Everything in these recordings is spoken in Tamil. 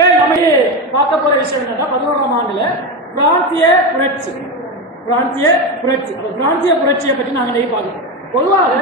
ஏன் நம்ம பார்க்க போற விஷயம் என்னன்னா பதினோராம் ஆண்டுல பிராந்திய புரட்சி. பிராந்திய புரட்சி. பிராந்திய புரட்சியை பற்றி நாங்கள் நிறைய பார்க்கணும். பொதுவாக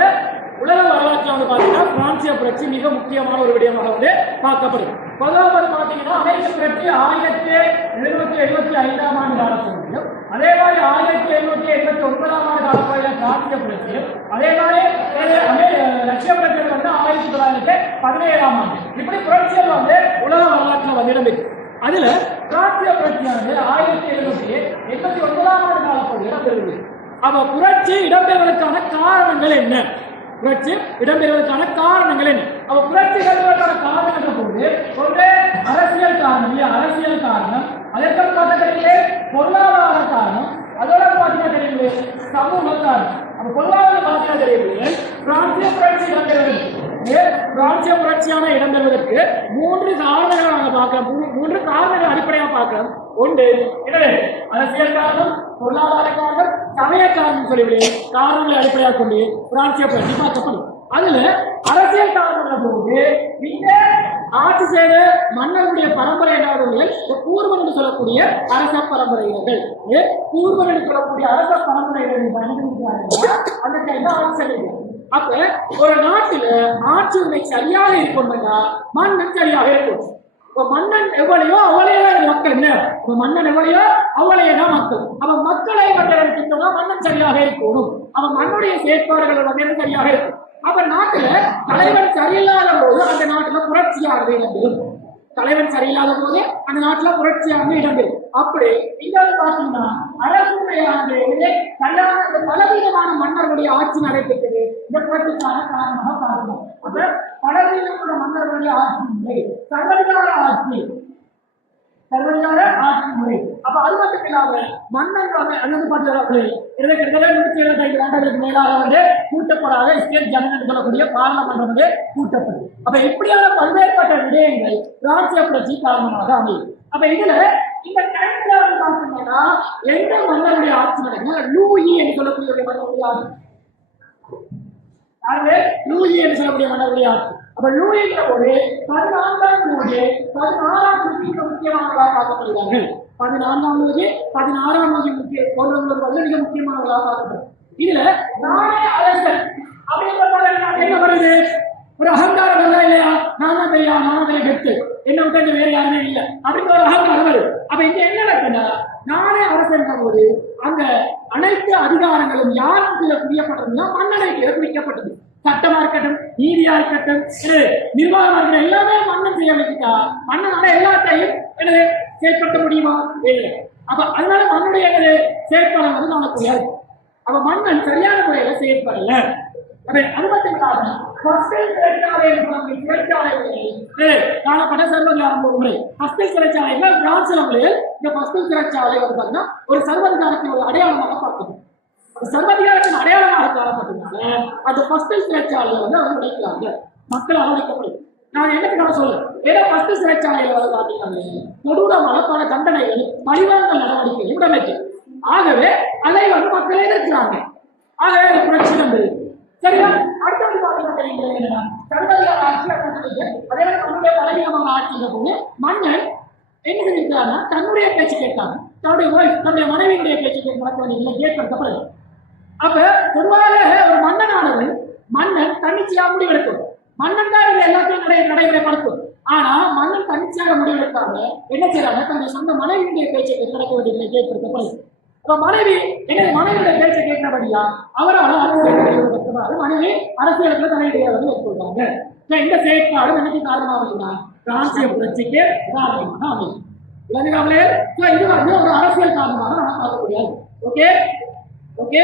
உலக வரலாற்றில் வந்து பார்த்தீங்கன்னா பிரான்சிய புரட்சி மிக முக்கியமான ஒரு விடயமாக வந்து பார்க்கப்படுது. பொதுவாக வந்து பார்த்தீங்கன்னா அமெரிக்க புரட்சி ஆயிரத்தி எழுநூத்தி எழுபத்தி ஐந்தாம் ஆண்டு காலப்பகுதியும் அதே மாதிரி ஆயிரத்தி எழுநூத்தி எண்பத்தி ஒன்பதாம் ஆண்டு காலப்பகுதியில் பிராந்திய புரட்சியும் அதே மாதிரி அஹ், அமெ- ரஷ்ய புரட்சி வந்து ஆயிரத்தி தொள்ளாயிரத்தி பதினேழாம் ஆண்டு. இப்படி புரட்சிகள் வந்து உலக வரலாற்றில் வந்து இடம்பெற்று. அதுல பிராந்திய புரட்சியானது ஆயிரத்தி எழுநூத்தி எண்பத்தி ஒன்பதாம் ஆண்டு காலப்பகுதியில் இடம்பெறுது அப்ப புரட்சி இடம்பெறுவதற்கான காரணங்கள் என்ன? புரட்சி இடம்பெறுவதற்கான காரணங்கள் என்ன? அப்ப புரட்சி இடம்பெறுவதற்கான என்ற போது ஒன்று அரசியல் காரணம் இல்லையா? அரசியல் காரணம் அதற்கு பார்த்தீங்களே பொருளாதார காரணம் அதோட பார்த்தீங்கன்னா சமூக காரணம். அப்ப பொருளாதார பார்த்தீங்கன்னா தெரியுது பிராந்திய புரட்சி இடம்பெறுவது ஏன் பிராந்திய புரட்சியான இடம்பெறுவதற்கு மூன்று காரணங்களை நாங்கள் பார்க்கலாம் மூன்று காரணங்கள் அடிப்படையாக பார்க்கலாம் ஒன்று எனவே அரசியல் காரணம் பொருளாதார காரணம் சமய காரணம் சொல்லிவிடு காரணங்களை அடிப்படையாக கொண்டு பிராந்திய புரட்சி பார்க்கப்படும். அதுல அரசியல் காரணங்கள் போது இந்த ஆட்சி செய்த மன்னர்களுடைய பரம்பரை என்றார்கள் பூர்வன் என்று சொல்லக்கூடிய அரச பரம்பரையினர்கள். ஏ, பூர்வன் என்று சொல்லக்கூடிய அரச பரம்பரையினர்கள் அந்த கையில் ஆட்சி அப்ப ஒரு நாட்டுல ஆட்சி சரியாக இருக்கணும்னா மன்னன் சரியாக இருக்கும். இப்ப மன்னன் எவ்வளையோ அவ்வளையதான் மக்கள் இல்ல இப்ப மன்னன் எவ்வளையோ அவ்வளையதான் மக்கள். அவன் மக்களை வந்தா மன்னன் சரியாக இருக்கணும். அவன் மண்ணுடைய செயற்பாடுகள் வந்து சரியாக இருக்கும். அப்ப நாட்டுல தலைவன் சரியில்லாத போது அந்த நாட்டுல புரட்சியானது இடம்பெறும் தலைவன் சரியில்லாத போது அந்த நாட்டுல புரட்சியானது இடம்பெறும் அப்படி இங்க பாத்தீங்கன்னா அரசுமையானது கல்யாண இந்த பலவிதமான மன்னர்களுடைய ஆட்சி நடைபெற்றது. இந்த புரட்சிக்கான காரணமாக பார்க்கணும் அப்ப பலவிதமான மன்னர்களுடைய ஆட்சி இல்லை. சர்வதிகார ஆட்சி. சர்வதிகார ஆட்சி முறை அப்ப அது மட்டும் இல்லாம மன்னன் அல்லது அங்கே பார்த்து இருபது கிட்டத்தட்ட நூற்றி எழுபத்தி ஐந்து ஆண்டுகளுக்கு மேலாக வந்து கூட்டப்படாத இஸ்ரேல் ஜனங்கள் சொல்லக்கூடிய பாராளுமன்றம் வந்து கூட்டப்படும். அப்ப இப்படியான பல்வேறுபட்ட விடயங்கள் ராஜ்ய புரட்சி காரணமாக அமையும். அப்ப இதுல இந்த டைம்ல பார்த்தீங்கன்னா எந்த மன்னருடைய ஆட்சி நடக்கும் லூயி என்று சொல்லக்கூடிய மன்னருடைய ஆட்சி. லூயி என்று சொல்லக்கூடிய மன்னருடைய ஆட்சி. அப்ப லூயிங்கிற ஒரு பதினான்காம் நூறு பதினாறாம் நூற்றி மிக முக்கியமானவர்களாக பார்க்கப்படுகிறார்கள். பதினான்காம் நூறு பதினாறாம் நூறு முக்கிய போன்றவர்கள் வந்து மிக முக்கியமானவர்களாக பார்க்கப்படுது இதுல நானே அரசன் அப்படிங்கிற என்ன வருது ஒரு அகங்காரம் இல்லை இல்லையா? நான் தான் பெரியா நான் தான் பெரிய கெத்து. என்ன விட்டு வேற யாருமே இல்லை. அப்படிங்கிற ஒரு அகங்காரம் வருது. அப்ப இங்க என்ன நடக்குன்னா நானே அரசன் போது அங்க அனைத்து அதிகாரங்களும் யார் கீழே குவியப்பட்டதுன்னா மன்னனை கீழே சட்டமா இருக்கட்டும் நீதியா இருக்கட்டும் இது நிர்வாகமா இருக்கட்டும் எல்லாமே மன்னன் செய்ய வைக்கிட்டா மன்னனால எல்லாத்தையும் என்னது செயற்படுத்த முடியுமா? இல்லை. அப்ப அதனால மண்ணுடைய என்னது செயற்பாடு வந்து நமக்கு முடியாது அப்ப மன்னன் சரியான முறையில செயற்படல. அது மட்டும் இல்லாம ஹாஸ்டல் சிறைச்சாலை என்று காணப்பட்ட சர்வதிகாரம் ஒரு முறை. ஹாஸ்டல் சிறைச்சாலைகள் பிரான்சில் உள்ள இந்த ஹாஸ்டல் சிறைச்சாலை வந்து பார்த்தீங்கன்னா ஒரு சர்வதிகாரத்தின் ஒரு அடையாளமாக பார்க்கணும். சர்வதிகாரத்தின் அடையாளமாக காணப்பட்டதுனால அந்த ஃபர்ஸ்ட் சிறைச்சாலையில வந்து அவர் உடைக்கிறாங்க மக்கள் அவமதிக்கப்படுது. நான் என்னத்துக்காக சொல்றேன்? ஏதோ ஃபர்ஸ்ட் சிறைச்சாலையில வந்து பார்த்தீங்கன்னா கொடூர பல தண்டனைகள் பழிவாங்கல் நடவடிக்கைகள் இடம்பெற்று ஆகவே அதை வந்து மக்கள் எதிர்க்கிறாங்க. ஆகவே அது புரட்சி வந்தது சரியா? அடுத்தது பார்த்தீங்கன்னா என்னன்னா சர்வதிகார ஆட்சி அதே மாதிரி நம்முடைய பலவீனமான ஆட்சிங்கிற போது மன்னன் என்ன செஞ்சிருக்காருன்னா தன்னுடைய பேச்சு கேட்டாங்க தன்னுடைய ஒய்ஃப் தன்னுடைய மனைவியுடைய பேச்சு கேட்க வேண்டிய ஏற்படுத்தப்படுது. அப்ப பொதுவாக ஒரு மன்னனானது மன்னன் தன்னிச்சையாக முடிவெடுக்கும். மன்னன் தான் இதுல எல்லாத்தையும் நடை நடைமுறைப்படுத்தும். ஆனா மன்னன் தன்னிச்சையாக முடிவெடுக்காம என்ன செய்யறாங்க தன்னுடைய சொந்த மனைவியுடைய பேச்சை நடக்க வேண்டிய நிலை ஏற்படுத்தப்படுது அப்ப மனைவி எனது மனைவியுடைய பேச்சை கேட்டபடியா அவரால் அரசியல் மனைவி அரசியலுக்குள்ள தலையிடுவதை மேற்கொள்றாங்க இந்த செயற்பாடு எனக்கு காரணமாக பிராந்திய புரட்சிக்கு காரணமாக அமையும். இது வந்து ஒரு அரசியல் காரணமாக நம்ம பார்க்க முடியாது. Okay okay